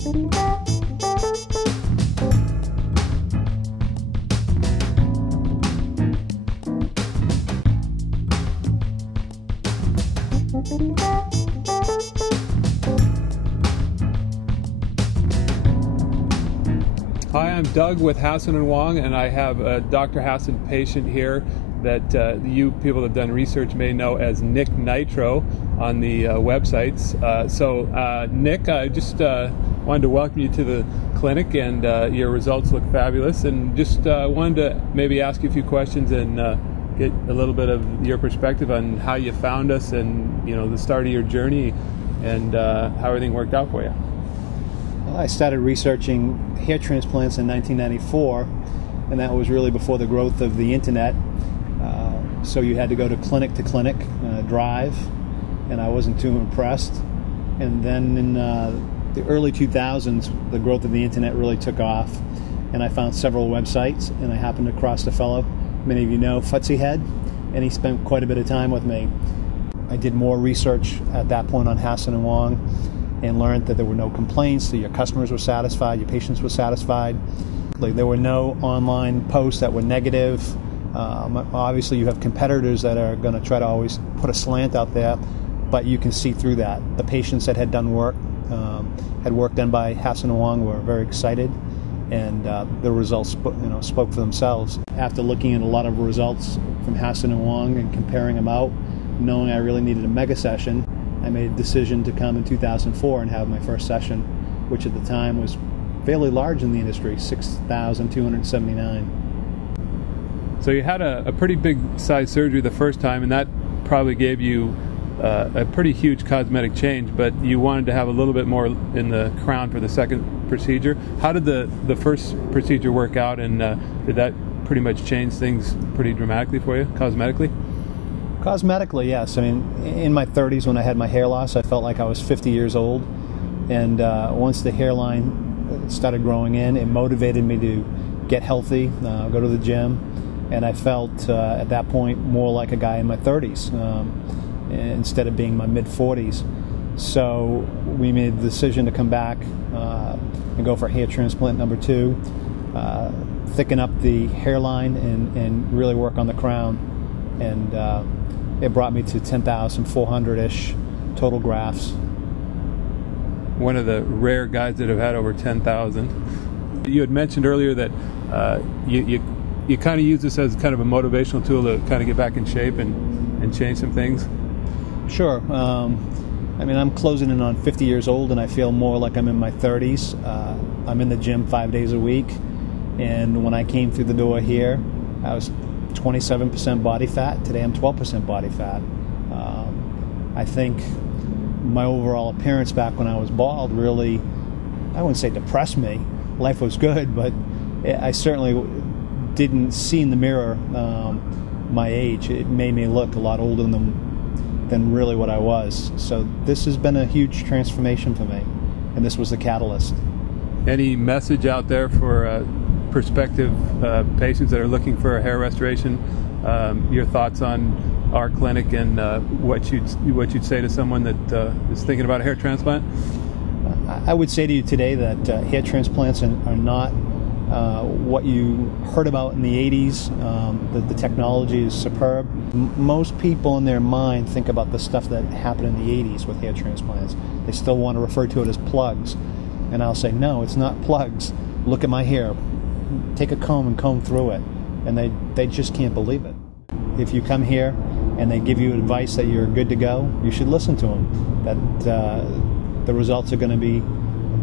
Hi, I'm Doug with Hasson and Wong, and I have a Dr. Hasson patient here that you people that have done research may know as Nick Nitro on the websites. Nick, I just wanted to welcome you to the clinic, and your results look fabulous, and just wanted to maybe ask you a few questions and get a little bit of your perspective on how you found us and, you know, the start of your journey and how everything worked out for you. Well, I started researching hair transplants in 1994, and that was really before the growth of the internet. So you had to go to clinic, drive, and I wasn't too impressed. And then in the early 2000s, the growth of the internet really took off, and I found several websites, and I happened across a fellow many of you know, Futzy Head, and he spent quite a bit of time with me. I did more research at that point on Hasson and Wong, and learned that there were no complaints, that your customers were satisfied, your patients were satisfied. There were no online posts that were negative. Obviously you have competitors that are going to try to always put a slant out there, but you can see through that. The patients that had done work, had work done by Hasson and Wong, were very excited, and the results spoke for themselves. After looking at a lot of results from Hasson and Wong and comparing them out, knowing I really needed a mega session, I made a decision to come in 2004 and have my first session, which at the time was fairly large in the industry, 6,279. So you had a pretty big size surgery the first time, and that probably gave you a pretty huge cosmetic change, but you wanted to have a little bit more in the crown for the second procedure. How did the first procedure work out, and did that pretty much change things pretty dramatically for you, cosmetically? Cosmetically, yes. I mean, in my 30s when I had my hair loss, I felt like I was 50 years old. And once the hairline started growing in, it motivated me to get healthy, go to the gym. And I felt at that point more like a guy in my 30s instead of being my mid-40s. So we made the decision to come back and go for hair transplant number 2, thicken up the hairline and really work on the crown. And it brought me to 10,400-ish total grafts. One of the rare guys that have had over 10,000. You had mentioned earlier that you kind of use this as kind of a motivational tool to kind of get back in shape and change some things. Sure. I mean, I'm closing in on 50 years old, and I feel more like I'm in my 30s. I'm in the gym 5 days a week, and when I came through the door here, I was 27% body fat. Today I'm 12% body fat. I think my overall appearance back when I was bald really, I wouldn't say depressed me. Life was good, but I certainly didn't see in the mirror my age. It made me look a lot older than really what I was. So this has been a huge transformation for me, and this was the catalyst. Any message out there for prospective patients that are looking for a hair restoration? Your thoughts on our clinic and what you'd say to someone that is thinking about a hair transplant? I would say to you today that hair transplants are not what you heard about in the 80s. The technology is superb. Most people in their mind think about the stuff that happened in the 80s with hair transplants. They still want to refer to it as plugs. And I'll say, no, it's not plugs. Look at my hair. Take a comb and comb through it. And they just can't believe it. If you come here and they give you advice that you're good to go, you should listen to them. That the results are going to be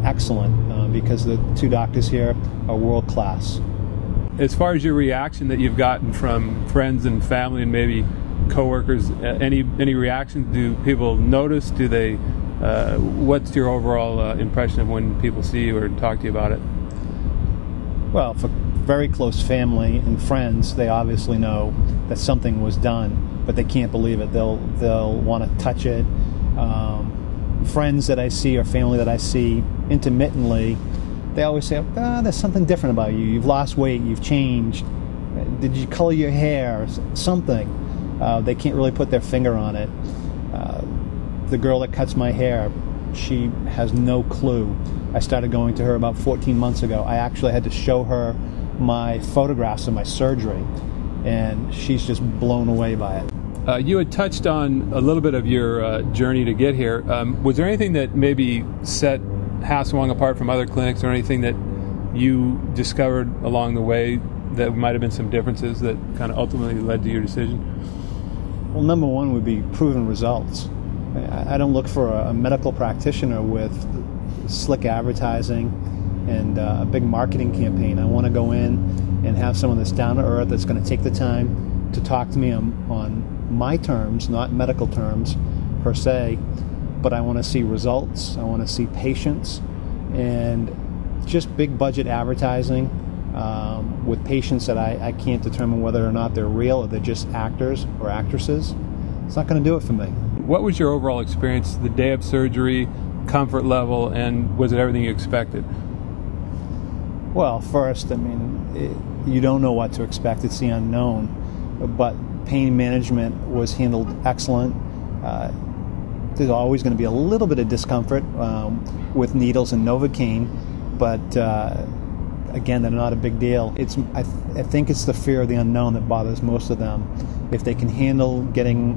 excellent because the 2 doctors here are world class. As far as your reaction that you've gotten from friends and family and maybe coworkers, any reactions? Do people notice? Do they? What's your overall impression of when people see you or talk to you about it? Well, for very close family and friends, they obviously know that something was done, but they can't believe it. They'll want to touch it. Friends that I see or family that I see intermittently, they always say, there's something different about you. You've lost weight, you've changed. Did you color your hair? Something. They can't really put their finger on it. The girl that cuts my hair, she has no clue. I started going to her about 14 months ago. I actually had to show her my photographs of my surgery, and she's just blown away by it. You had touched on a little bit of your journey to get here. Was there anything that maybe set Hasson Wong apart from other clinics, or anything that you discovered along the way that might have been some differences that kind of ultimately led to your decision? Well, number one would be proven results. I don't look for a medical practitioner with slick advertising and a big marketing campaign. I want to go in and have someone that's down to earth, that's going to take the time to talk to me on my terms, not medical terms per se, but I want to see results. I want to see patients, and just big budget advertising with patients that I can't determine whether or not they're real or they're just actors or actresses. It's not going to do it for me. What was your overall experience the day of surgery, comfort level, and was it everything you expected? Well, first, I mean, you don't know what to expect. It's the unknown. But pain management was handled excellent. There's always going to be a little bit of discomfort with needles and Novocaine, but again, they're not a big deal. I think it's the fear of the unknown that bothers most of them. If they can handle getting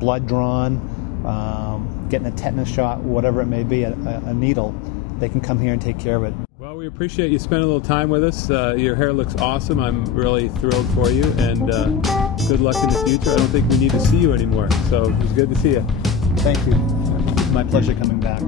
blood drawn, getting a tetanus shot, whatever it may be, a needle, they can come here and take care of it. Well, we appreciate you spending a little time with us. Your hair looks awesome. I'm really thrilled for you, and good luck in the future. I don't think we need to see you anymore, so it was good to see you. Thank you. It's my pleasure coming back.